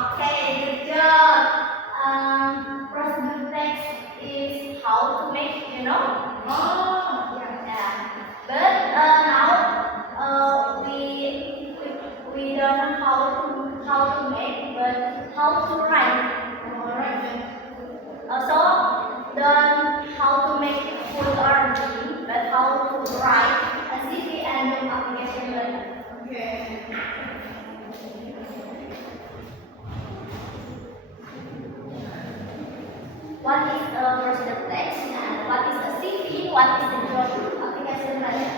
Okay, good job. Procedure text is how to make, you know? Oh, yeah. But now we don't know how to make, but how to write. Alright. Also, don't how to make full RD, but how to write a CV and an application letter. Okay. What is a personal text and what is a CV? What is a job application letter?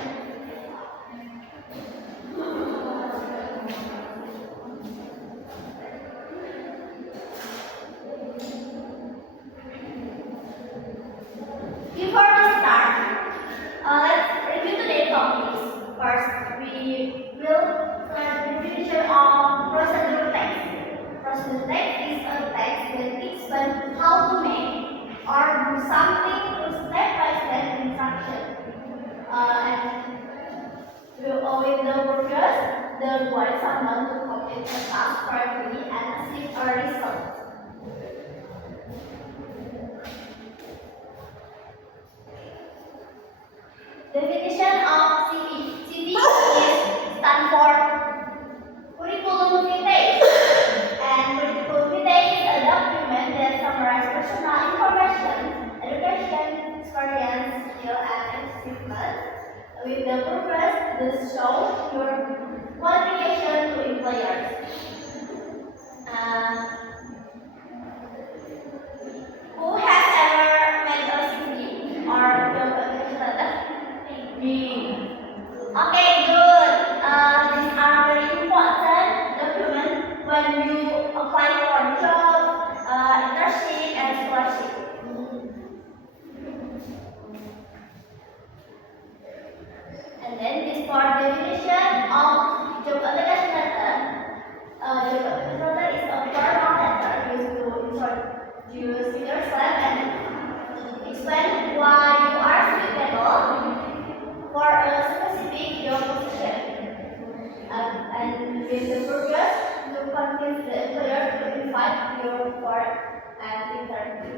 Before we start, let's review today's topics. First, we will learn the definition of procedure text. Procedure text is a text that explains how to make or do something through step-by-step instruction. With the purpose, the goal someone to complete the task correctly and achieve a result. Definition of CV. CV stands for curriculum vitae. And curriculum vitae is a document that summarizes personal information, education, experience, skill, and achievement with the purpose to show your qualification to employers. Who has ever made a CV or job application letter? Me. Okay, good. These are very important documents when you apply for job, internship, and scholarship. And then this for definition of job application letter. Job application letter is a formal letter used to introduce yourself and explain why you are suitable for a specific job position. And with the purpose to convince the employer to invite you for an interview.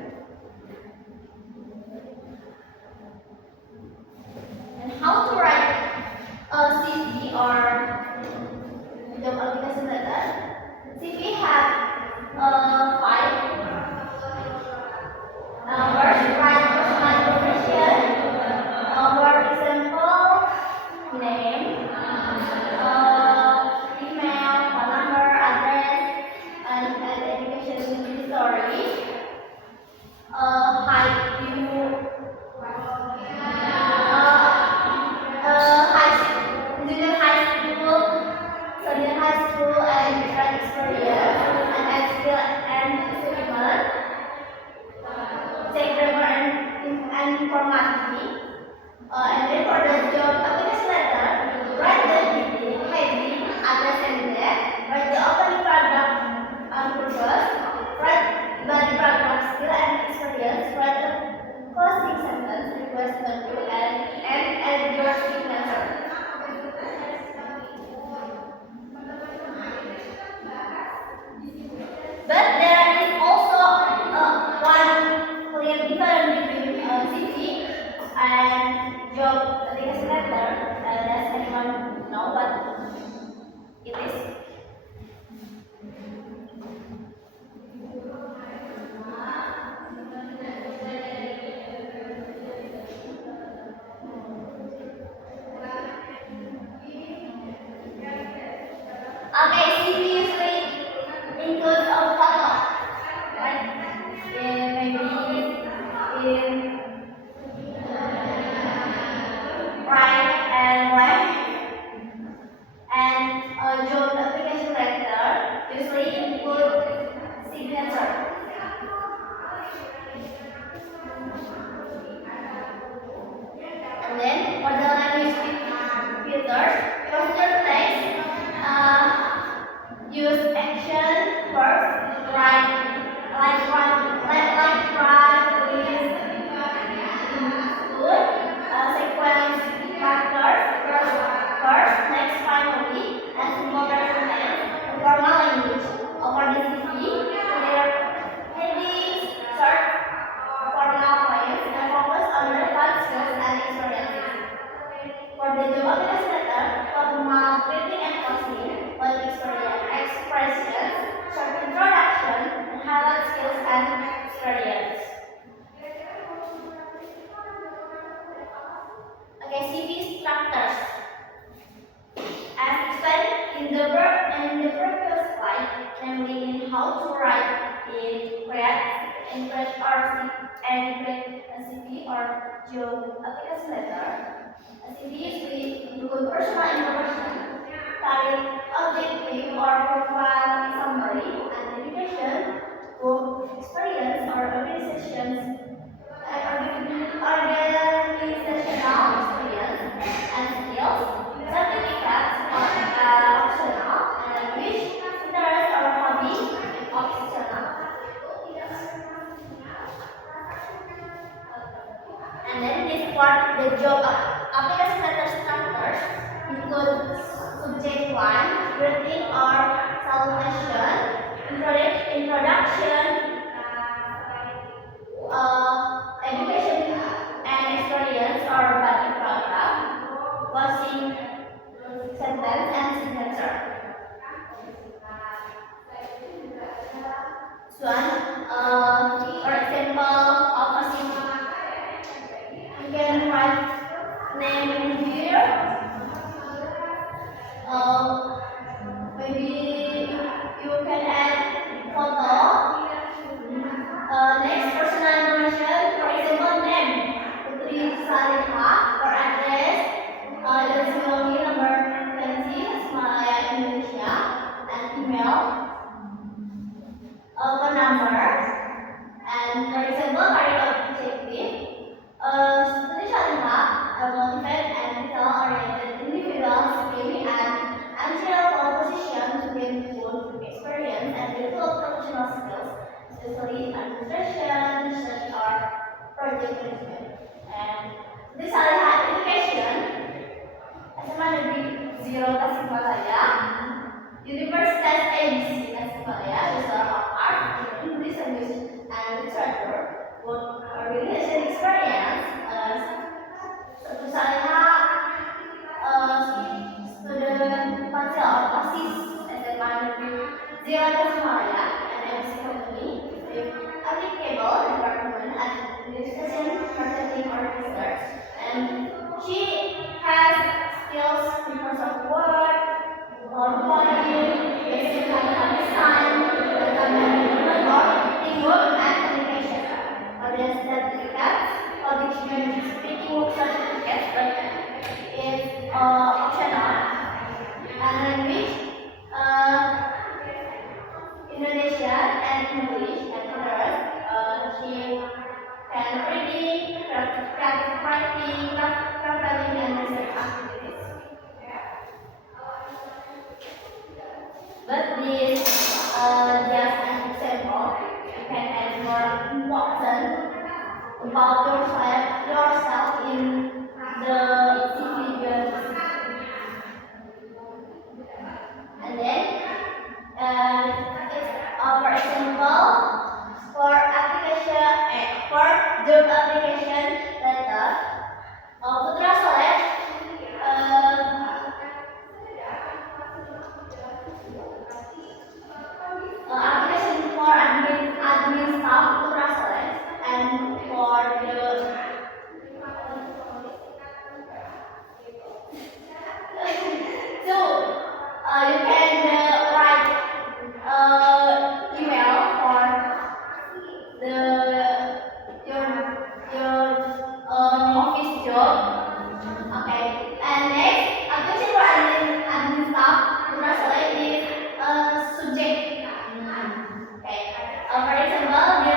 And how to write a CV or job application letter? CV have 5 first, write personal information. For example, name, email, phone number, address, and education history. Height you. Junior high school, senior high school, and different experience, and skill and achievement. Check grammar and informative. And then for the job application letter, write the heading, address, and date. Write the opening paragraph and purpose. Write body paragraph, skill and experience. Write the closing sentence, request interview, and add your signature. But there is also one clear difference between CV and job application letter. Does anyone know what it is? Okay, CV usually includes a photo, right? Maybe in how to write in create a CV or job application letter. A CV is include personal information, career objective or profile summary, and education, work experience or organizations, organizational experience and skills. Certificates are optional, and language, interest or hobby optional. And then this part, the job application letter structures include subject 1, greeting or salutation, introduction, education and experience or body paragraph, closing sentence and signature. So, for example, of a CV, you can write name in here. Maybe you can add photo. Next, personal information. For example, name Putri Saliha, or address Silmi number 20, Malaya Indonesia, and email. Phone number, and for example, career objective. Putri Saliha, a motivated and detail-oriented individual seeking an entry-level position to gain full experience and develop professional skills, especially administration, research, or project management. And Putri Saliha education, SMA Negeri 0 Tasikmalaya, Universitas ABC Tasikmalaya, Bachelor of Art in English Language and Literature, work organization experience. Putri Saliha student Pancel or PASIS SMA Negeri 0 Tasikmalaya and MC Company with applicable department administration, marketing or research, and she has skills in terms of word, coding, basic graphic design, data management, or teamwork and communication. Other certificates, coding, speaking work certificates, but it's optional. And language, Indonesian and English, and others. She can reading, writing, traveling, and research activities. But this just an example. You can add more important about yourself in the CV. And then, for example, for job application letter, Putra Soleh application for admin staff Putra Soleh, and for the so you can write email for your office job. Okay, and next application for admin staff Putra Soleh is subject. Okay, for example, the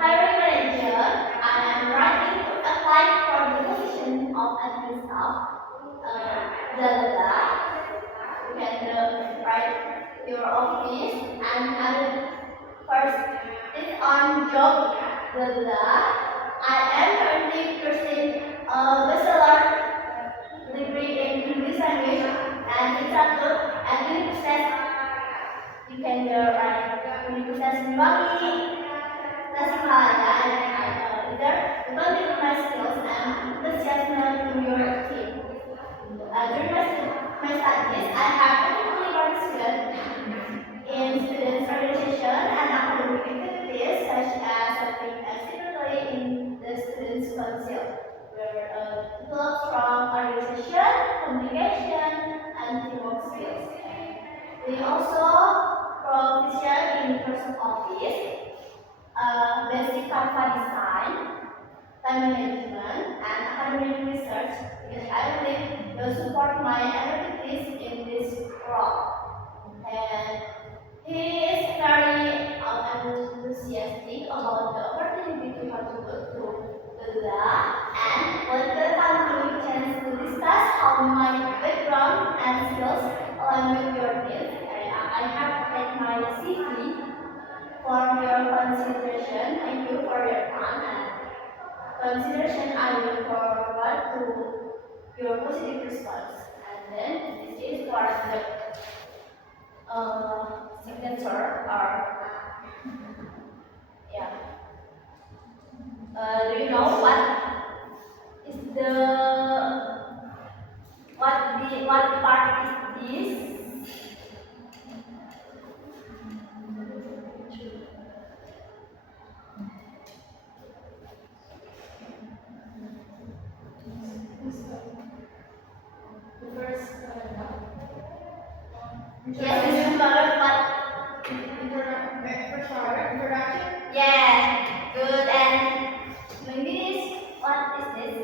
hiring manager, I am writing to apply for the position of admin staff. Blah blah blah. You can write your office and first is on job. Blah blah. I am currently pursuing a bachelor degree in English language and literature at Universitas. You can write Universitas Sriwangi, Tasikmalaya, and either develop my skills and enthusiasm to your team. During my studies, I have actively participated in students' organization and academic activities such as serving as secretary in the students' council, where develop strong organization, communication, and teamwork skills. We also proficient universal office, basic Canva design, time management, and academic research. Because I believe you'll support my activities in this role. And he is very enthusiastic about the opportunity to contribute to the and welcome you chance to discuss how my background and skills align with your needs. I have prepared my CV for your consideration. Thank you for your time and consideration. I will forward to your positive response. And then this is for the signature or yeah. Do you know what is what part is this? The first yes, Mr. Mother, what? Introduction? Yeah, good. And maybe this, what is this?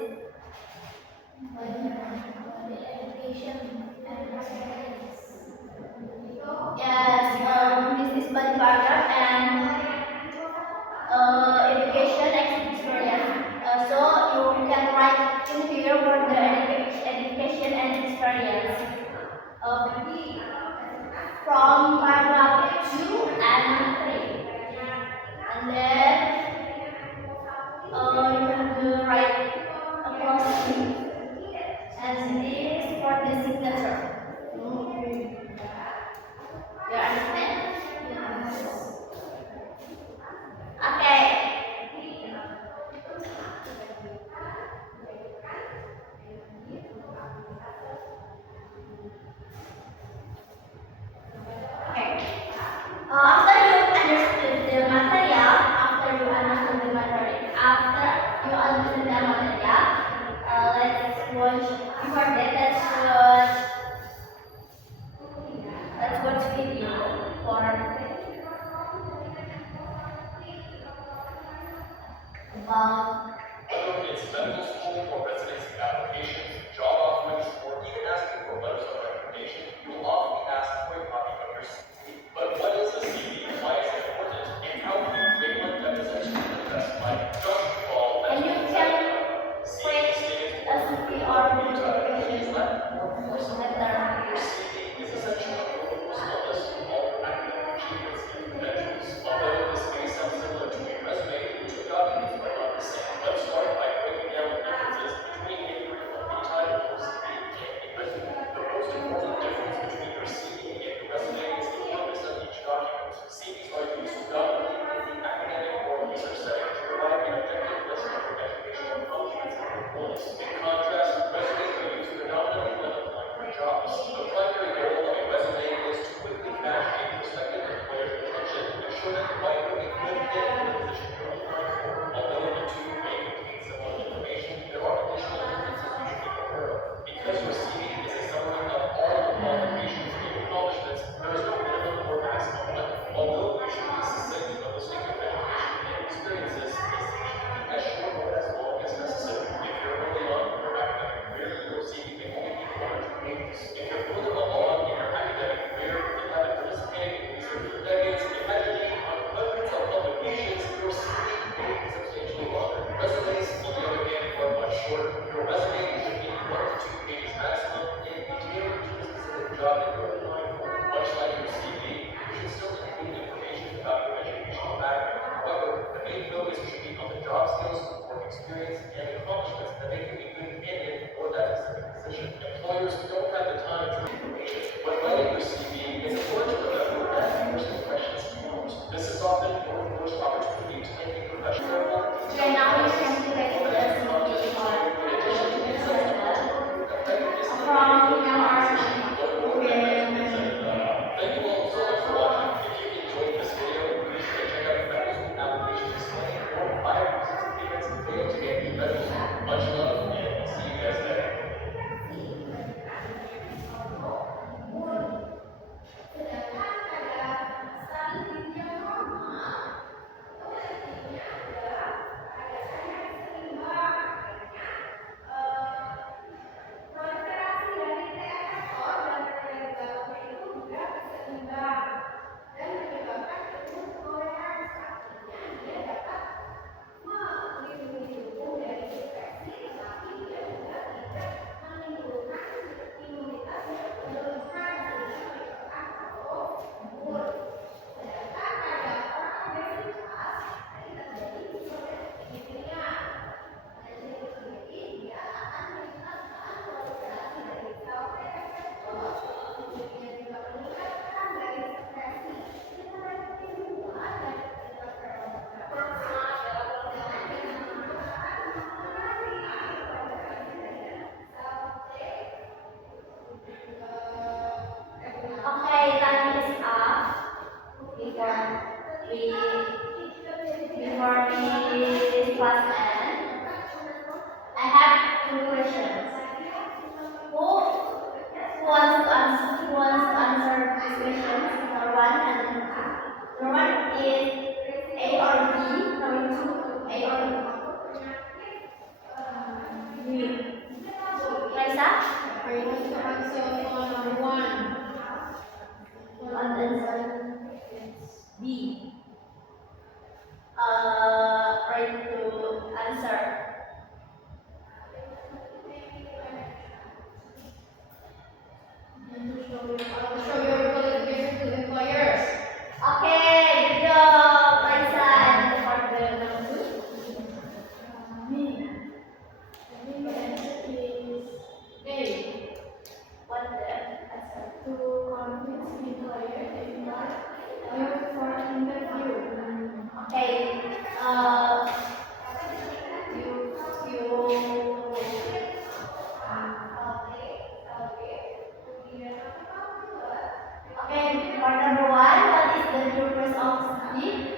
D.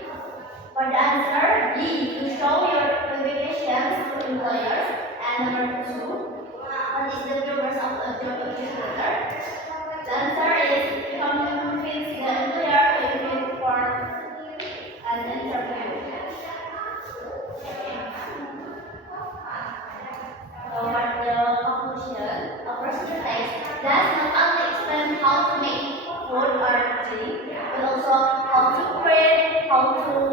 For the answer D, to show your qualifications to employers. And number 2, what is the purpose of a job applicator? The answer is to convince the employer to invite for an interview. So for the conclusion, a personal taste does not only explain how to make food or drink, but also how to create, how to